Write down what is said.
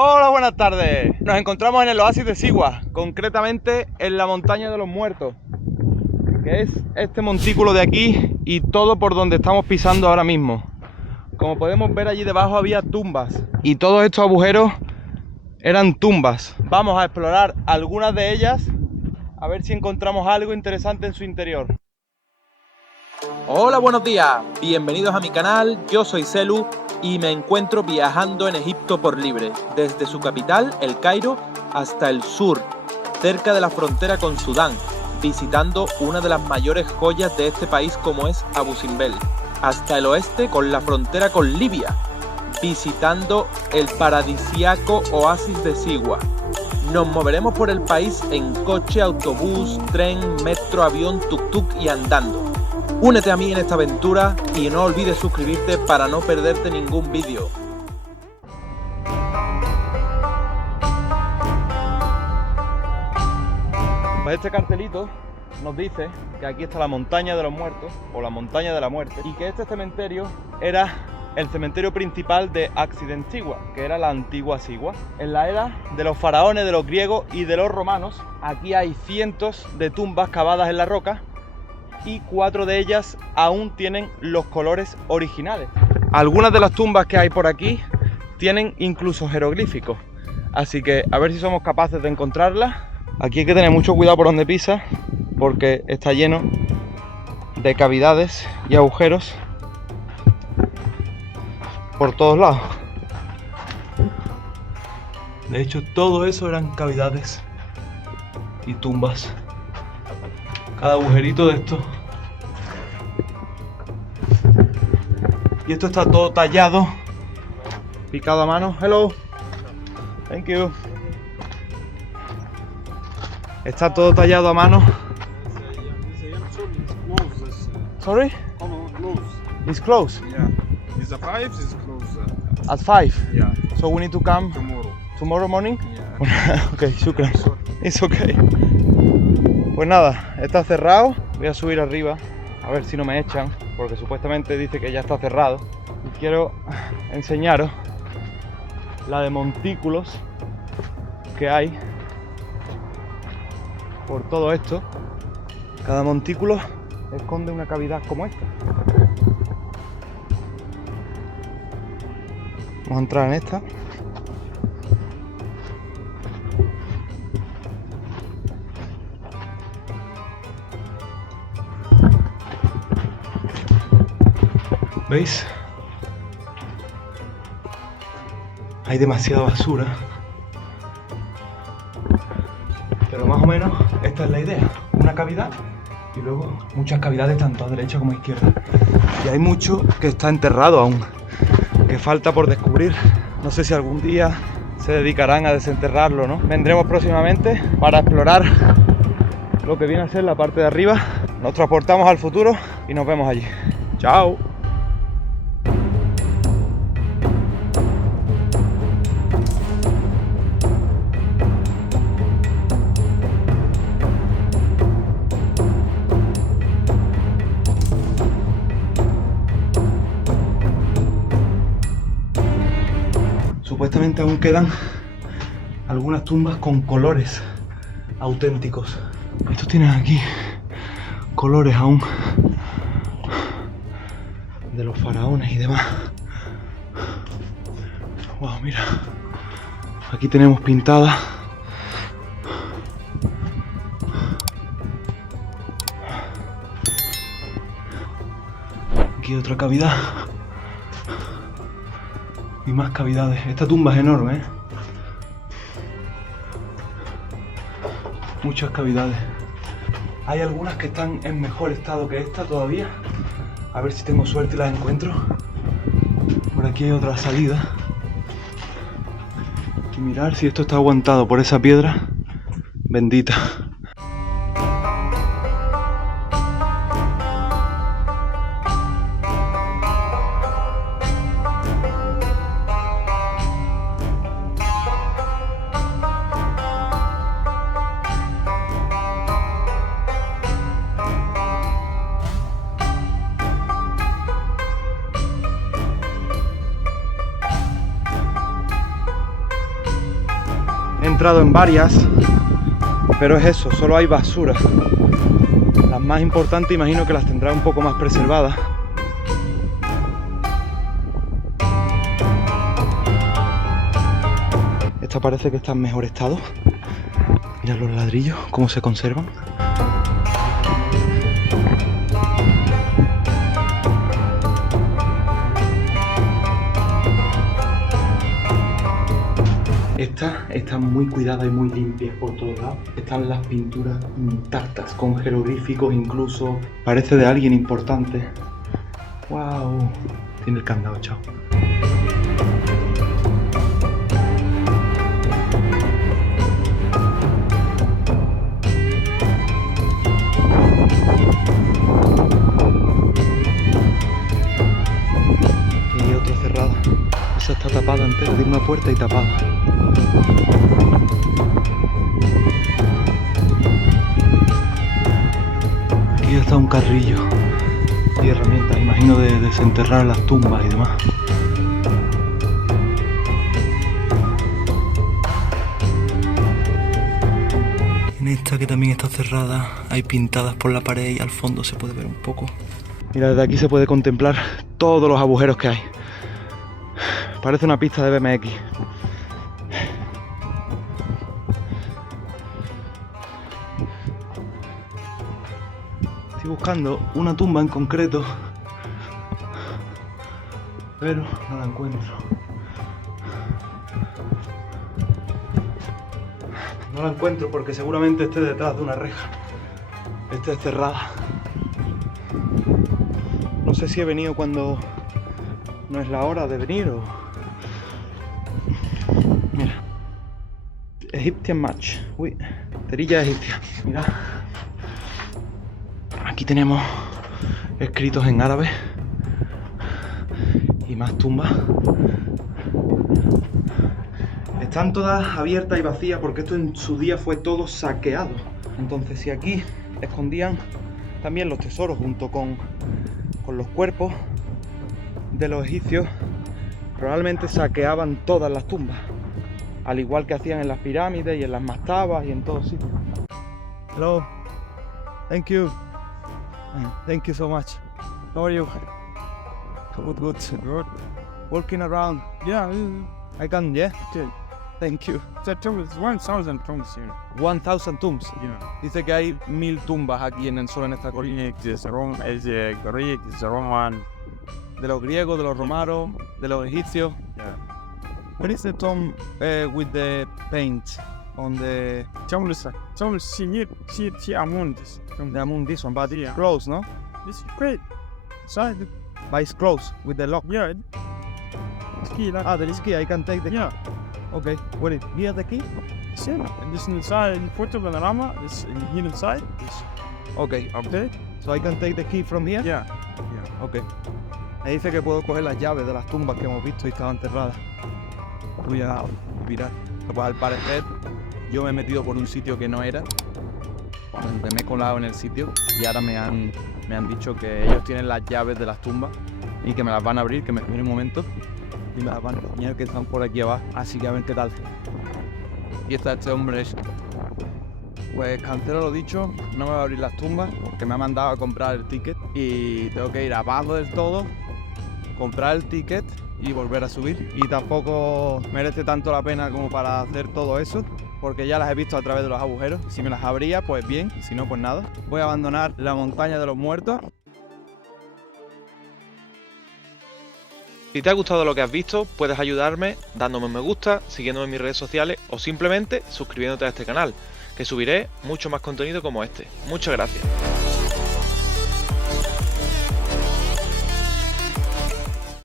Hola, buenas tardes. Nos encontramos en el oasis de Sigua, concretamente en la montaña de los muertos, que es este montículo de aquí y todo por donde estamos pisando ahora mismo. Como podemos ver, allí debajo había tumbas y todos estos agujeros eran tumbas. Vamos a explorar algunas de ellas a ver si encontramos algo interesante en su interior. Hola, buenos días, bienvenidos a mi canal, yo soy Celu y me encuentro viajando en Egipto por libre, desde su capital, El Cairo, hasta el sur, cerca de la frontera con Sudán, visitando una de las mayores joyas de este país como es Abu Simbel, hasta el oeste con la frontera con Libia, visitando el paradisíaco oasis de Sigua. Nos moveremos por el país en coche, autobús, tren, metro, avión, tuk-tuk y andando. Únete a mí en esta aventura y no olvides suscribirte para no perderte ningún vídeo. Pues este cartelito nos dice que aquí está la montaña de los muertos o la montaña de la muerte y que este cementerio era el cementerio principal de Accident Sigua, que era la antigua Sigua. En la era de los faraones, de los griegos y de los romanos, aquí hay cientos de tumbas cavadas en la roca y 4 de ellas aún tienen los colores originales. Algunas de las tumbas que hay por aquí tienen incluso jeroglíficos, así que a ver si somos capaces de encontrarlas. Aquí hay que tener mucho cuidado por donde pisa porque está lleno de cavidades y agujeros por todos lados. De hecho, todo eso eran cavidades y tumbas. Cada agujerito de esto. Y esto está todo tallado, picado a mano. Hello. Thank you. Está todo tallado a mano. Sorry? It's closed. Yeah. It's a 5, it's close. At 5. Yeah. So we need to come Tomorrow. morning. Yeah. Ok, shukran. It's okay. Pues nada, está cerrado. Voy a subir arriba a ver si no me echan, porque supuestamente dice que ya está cerrado. Y quiero enseñaros la de montículos que hay por todo esto. Cada montículo esconde una cavidad como esta. Vamos a entrar en esta. ¿Veis? Hay demasiada basura. Pero más o menos esta es la idea. Una cavidad y luego muchas cavidades tanto a derecha como a izquierda. Y hay mucho que está enterrado aún, que falta por descubrir. No sé si algún día se dedicarán a desenterrarlo, ¿no? Vendremos próximamente para explorar lo que viene a ser la parte de arriba. Nos transportamos al futuro y nos vemos allí. ¡Chao! Supuestamente aún quedan algunas tumbas con colores auténticos. Estos tienen aquí colores aún de los faraones y demás. Wow, mira. Aquí tenemos pintada aquí otra cavidad. Y más cavidades. Esta tumba es enorme, ¿eh? Muchas cavidades. Hay algunas que están en mejor estado que esta todavía. A ver si tengo suerte y las encuentro. Por aquí hay otra salida. Y mirar si esto está aguantado por esa piedra bendita. entrado en varias, pero es eso, solo hay basura. Las más importantes imagino que las tendrá un poco más preservadas. Esta parece que está en mejor estado. Mira los ladrillos, cómo se conservan. Esta está muy cuidada y muy limpia por todos lados. Están las pinturas intactas, con jeroglíficos incluso. Parece de alguien importante. ¡Wow! Tiene el candado, chao. Y otra cerrada. Esa está tapada entera, tiene una puerta y tapada. Aquí está un carrillo y herramientas, imagino de desenterrar las tumbas y demás. En esta, que también está cerrada, hay pintadas por la pared y al fondo se puede ver un poco. Mira, desde aquí se puede contemplar todos los agujeros que hay. Parece una pista de BMX. Estoy buscando una tumba en concreto, pero no la encuentro. No la encuentro porque seguramente esté detrás de una reja. Esta es cerrada. No sé si he venido cuando no es la hora de venir o... Mira. Egyptian match. Uy, cerilla egipcia. Mira. Aquí tenemos escritos en árabe y más tumbas. Están todas abiertas y vacías porque esto en su día fue todo saqueado. Entonces, si aquí escondían también los tesoros junto con los cuerpos de los egipcios, probablemente saqueaban todas las tumbas, al igual que hacían en las pirámides y en las mastabas y en todos sitios. Hello, thank you. Thank you so much. How are you? Good. Walking around. Yeah, I can, yeah? okay. Thank you. The tomb is 1,000 tombs here. 1000 tombs. Yeah. Dice que hay 1000 tumbas aquí solo en esta colina. Greek, there's Greek, there's Roman. De los griegos, de los romanos, de los egipcios. Yeah. What is the tomb with the paint on the Tomb is see among this. among this one? But it's Yeah. closed, no? This is great. Side. But it's closed with the lock. Yeah. It's key. Like, Ah, there is key. I can take the yeah. Okay. What is here the key? See, and this inside, photo panorama. This here inside. This Okay. okay. So I can take the key from here? Yeah. Okay. Me dice que puedo coger las llaves de las tumbas que hemos visto y estaban cerradas. Voy a mirar. Pues al parecer yo me he metido por un sitio que no era. Que me he colado en el sitio y ahora me han dicho que ellos tienen las llaves de las tumbas y que me las van a abrir, que me esperen un momento y me las van a enseñar, que están por aquí abajo. Así que a ver qué tal. Y está este hombre. Pues cancelo lo dicho, no me va a abrir las tumbas porque me ha mandado a comprar el ticket y tengo que ir abajo del todo, comprar el ticket y volver a subir. Y tampoco merece tanto la pena como para hacer todo eso, porque ya las he visto a través de los agujeros. Si me las abría, pues bien, y si no, pues nada. Voy a abandonar la montaña de los muertos. Si te ha gustado lo que has visto, puedes ayudarme dándome un me gusta, siguiéndome en mis redes sociales o simplemente suscribiéndote a este canal, que subiré mucho más contenido como este. Muchas gracias.